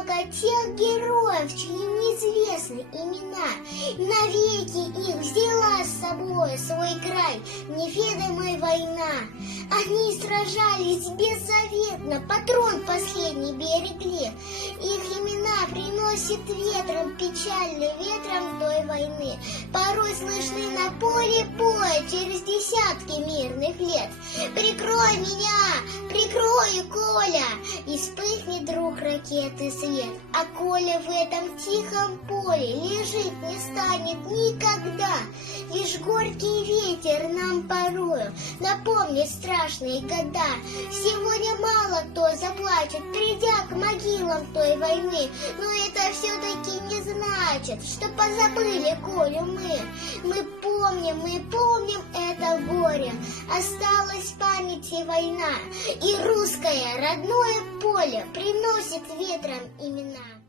много тех героев, чьи неизвестны имена. Навеки их взяла с собой свой край неведомая война. Они сражались беззаветно, патрон последний берегли. Их имена приносит ветром, печальным ветром той войны. Порой слышны на поле боя через десятки мирных лет. Прикрой меня, прикрой, Коля, и вспыхнет вдруг ракеты свет. А Коля в этом тихом поле лежит не станет никогда. Лишь горький ветер нам порою напомнит страшные года. Сегодня мало кто заплачет, придя к могилам той войны. Но это все-таки не значит, что позабыли Колю мы. Мы помним это горе. Осталась в памяти война. И русское родное поле приносит ветром имена.